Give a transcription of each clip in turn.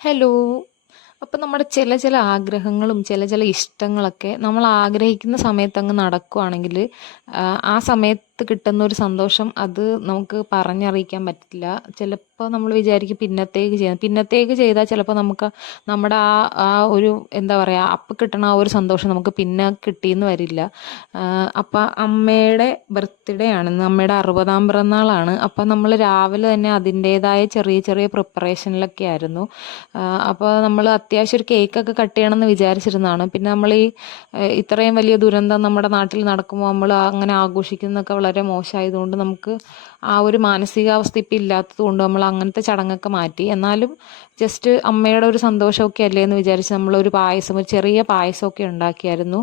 Hello അപ്പം നമ്മുടെ ചില ചില ആഗ്രഹങ്ങളും ചില ചില ഇഷ്ടങ്ങളൊക്കെ നമ്മൾ ആഗ്രഹിക്കുന്ന സമയത്ത് അങ്ങ് നടക്കുവാണെങ്കിൽ ആ സമയത്ത് കിട്ടുന്ന ഒരു സന്തോഷം അത് നമുക്ക് പറഞ്ഞറിയിക്കാൻ പറ്റില്ല. ചിലപ്പോൾ നമ്മൾ വിചാരിക്കും പിന്നത്തേക്ക് ചെയ്യാം പിന്നത്തേക്ക് ചെയ്താൽ ചിലപ്പോൾ നമുക്ക് നമ്മുടെ ആ ആ ഒരു എന്താ പറയുക അപ്പം കിട്ടണ ആ ഒരു സന്തോഷം നമുക്ക് പിന്നെ കിട്ടിയെന്ന് വരില്ല. അപ്പം അമ്മയുടെ ബർത്ത്ഡേ ആണ്. അമ്മയുടെ അറുപതാം പിറന്നാളാണ്. അപ്പം നമ്മൾ രാവിലെ തന്നെ അതിന്റേതായ ചെറിയ ചെറിയ പ്രിപ്പറേഷനിലൊക്കെ ആയിരുന്നു. അപ്പോൾ നമ്മൾ അത്യാവശ്യം ഒരു കേക്കൊക്കെ കട്ട് ചെയ്യണമെന്ന് വിചാരിച്ചിരുന്നതാണ്. പിന്നെ നമ്മൾ ഈ ഇത്രയും വലിയ ദുരന്തം നമ്മുടെ നാട്ടിൽ നടക്കുമ്പോൾ നമ്മൾ അങ്ങനെ ആഘോഷിക്കുന്നൊക്കെ വളരെ മോശമായതുകൊണ്ട് നമുക്ക് ആ ഒരു മാനസികാവസ്ഥ ഇപ്പം ഇല്ലാത്തത് കൊണ്ട് നമ്മൾ അങ്ങനത്തെ ചടങ്ങൊക്കെ മാറ്റി. എന്നാലും ജസ്റ്റ് അമ്മയുടെ ഒരു സന്തോഷമൊക്കെ അല്ലേ എന്ന് വിചാരിച്ച് നമ്മളൊരു പായസം ഒരു ചെറിയ പായസമൊക്കെ ഉണ്ടാക്കിയായിരുന്നു.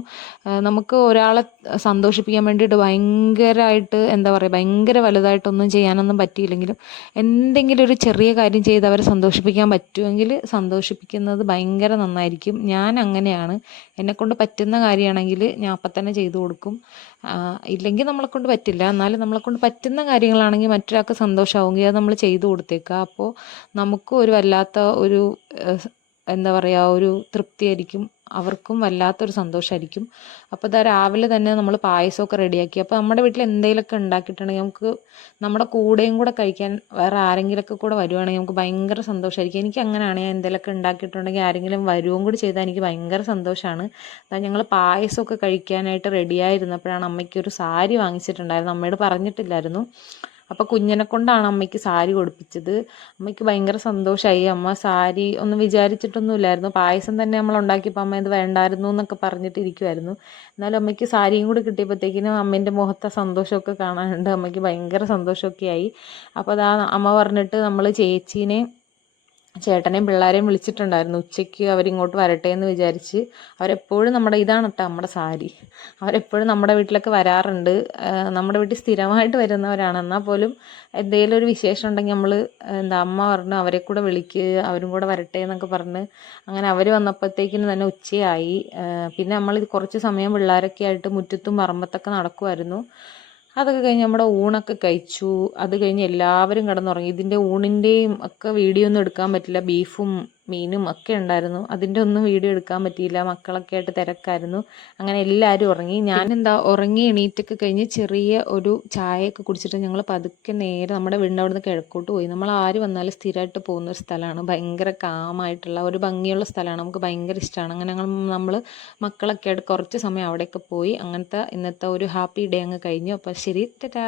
നമുക്ക് ഒരാളെ സന്തോഷിപ്പിക്കാൻ വേണ്ടിയിട്ട് ഭയങ്കരമായിട്ട് എന്താ പറയുക ഭയങ്കര വലുതായിട്ടൊന്നും ചെയ്യാനൊന്നും പറ്റിയില്ലെങ്കിലും എന്തെങ്കിലും ഒരു ചെറിയ കാര്യം ചെയ്ത് അവരെ സന്തോഷിപ്പിക്കാൻ പറ്റുമെങ്കിൽ സന്തോഷിപ്പിക്കുന്നത് ഭയങ്കര നന്നായിരിക്കും. ഞാൻ അങ്ങനെയാണ്. എന്നെക്കൊണ്ട് പറ്റുന്ന കാര്യമാണെങ്കിൽ ഞാൻ അപ്പം തന്നെ ചെയ്തു കൊടുക്കും. ഇല്ലെങ്കിൽ നമ്മളെക്കൊണ്ട് പറ്റില്ല. എന്നാലും നമ്മളെക്കൊണ്ട് പറ്റുന്ന കാര്യങ്ങളാണെങ്കിൽ മറ്റൊരാൾക്ക് സന്തോഷമാവുമെങ്കിൽ അത് നമ്മൾ ചെയ്തു കൊടുത്തേക്കുക. അപ്പോൾ നമുക്കും ഒരു വല്ലാത്ത ഒരു എന്താ പറയുക ഒരു തൃപ്തിയായിരിക്കും അവർക്കും വല്ലാത്തൊരു സന്തോഷമായിരിക്കും അപ്പോൾ ഇതാ രാവിലെ തന്നെ നമ്മൾ പായസമൊക്കെ റെഡിയാക്കി. അപ്പോൾ നമ്മുടെ വീട്ടിൽ എന്തെങ്കിലുമൊക്കെ ഉണ്ടാക്കിയിട്ടുണ്ടെങ്കിൽ നമുക്ക് നമ്മുടെ കൂടെയും കൂടെ കഴിക്കാൻ വേറെ ആരെങ്കിലുമൊക്കെ കൂടെ വരുവാണെങ്കിൽ നമുക്ക് ഭയങ്കര സന്തോഷമായിരിക്കും എനിക്ക് അങ്ങനെയാണ് ഞാൻ എന്തെങ്കിലുമൊക്കെ ഉണ്ടാക്കിയിട്ടുണ്ടെങ്കിൽ ആരെങ്കിലും വരുവും കൂടി ചെയ്താൽ എനിക്ക് ഭയങ്കര സന്തോഷമാണ് അതാ ഞങ്ങൾ പായസമൊക്കെ കഴിക്കാനായിട്ട് റെഡിയായിരുന്നപ്പോഴാണ് അമ്മയ്ക്ക് ഒരു സാരി വാങ്ങിച്ചിട്ടുണ്ടായിരുന്നു. അമ്മയോട് പറഞ്ഞിട്ടില്ലായിരുന്നു. അപ്പോൾ കുഞ്ഞിനെ കൊണ്ടാണ് അമ്മയ്ക്ക് സാരി കൊടുപ്പിച്ചത്. അമ്മയ്ക്ക് ഭയങ്കര സന്തോഷമായി അമ്മ സാരി ഒന്നും വിചാരിച്ചിട്ടൊന്നുമില്ലായിരുന്നു. പായസം തന്നെ നമ്മൾ ഉണ്ടാക്കിയപ്പോൾ അമ്മ ഇത് വേണ്ടായിരുന്നു എന്നൊക്കെ പറഞ്ഞിട്ട് ഇരിക്കുമായിരുന്നു എന്നാലും അമ്മയ്ക്ക് സാരിയും കൂടി കിട്ടിയപ്പോഴത്തേക്കിനും അമ്മേന്റെ മുഖത്തെ സന്തോഷമൊക്കെ കാണാനുണ്ട്. അമ്മയ്ക്ക് ഭയങ്കര സന്തോഷമൊക്കെ ആയി അപ്പോൾ അതാ അമ്മ പറഞ്ഞിട്ട് നമ്മൾ ചേച്ചീനെ ചേട്ടനെയും പിള്ളേരെയും വിളിച്ചിട്ടുണ്ടായിരുന്നു. ഉച്ചയ്ക്ക് അവരിങ്ങോട്ട് വരട്ടെ എന്ന് വിചാരിച്ച് അവരെപ്പോഴും നമ്മുടെ ഇതാണ് കേട്ടോ നമ്മുടെ സാരി. അവരെപ്പോഴും നമ്മുടെ വീട്ടിലൊക്കെ വരാറുണ്ട്. നമ്മുടെ വീട്ടിൽ സ്ഥിരമായിട്ട് വരുന്നവരാണ്. എന്നാൽ പോലും എന്തെങ്കിലും ഒരു വിശേഷം ഉണ്ടെങ്കിൽ നമ്മൾ എന്താ അമ്മ പറഞ്ഞു അവരെ കൂടെ വിളിക്ക് അവരും കൂടെ വരട്ടെ എന്നൊക്കെ പറഞ്ഞ് അങ്ങനെ അവർ വന്നപ്പോഴത്തേക്കിന് തന്നെ ഉച്ചയായി. പിന്നെ നമ്മൾ കുറച്ച് സമയം പിള്ളേരൊക്കെ ആയിട്ട് മുറ്റത്തും പറമ്പത്തൊക്കെ നടക്കുമായിരുന്നു അതൊക്കെ കഴിഞ്ഞ് നമ്മുടെ ഊണൊക്കെ കഴിച്ചു. അത് കഴിഞ്ഞ് എല്ലാവരും കിടന്നുറങ്ങി. ഇതിന്റെ ഊണിന്റെയും ഒക്കെ വീഡിയോ ഒന്നും എടുക്കാൻ പറ്റില്ല. ബീഫും മീനും ഒക്കെ ഉണ്ടായിരുന്നു. അതിന്റെ ഒന്നും വീഡിയോ എടുക്കാൻ പറ്റിയില്ല. മക്കളൊക്കെ ആയിട്ട് തിരക്കായിരുന്നു. അങ്ങനെ എല്ലാവരും ഉറങ്ങി. ഞാനെന്താ ഉറങ്ങി എണീറ്റൊക്കെ കഴിഞ്ഞ് ചെറിയ ഒരു ചായയൊക്കെ കുടിച്ചിട്ട് ഞങ്ങൾ പതുക്കെ നേരെ നമ്മുടെ വീടിന്റെ അവിടെ നിന്ന് കിഴക്കോട്ട് പോയി. നമ്മൾ ആര് വന്നാലും സ്ഥിരമായിട്ട് പോകുന്ന ഒരു സ്ഥലമാണ്. ഭയങ്കര കാമായിട്ടുള്ള ഒരു ഭംഗിയുള്ള സ്ഥലമാണ്. നമുക്ക് ഭയങ്കര ഇഷ്ടമാണ് അങ്ങനെ ഞങ്ങൾ നമ്മൾ മക്കളൊക്കെ ആയിട്ട് കുറച്ച് സമയം അവിടെയൊക്കെ പോയി. അങ്ങനത്തെ ഇന്നത്തെ ഒരു ഹാപ്പി ഡേ അങ്ങ് കഴിഞ്ഞു. അപ്പോൾ ശരി ടാറ്റാ.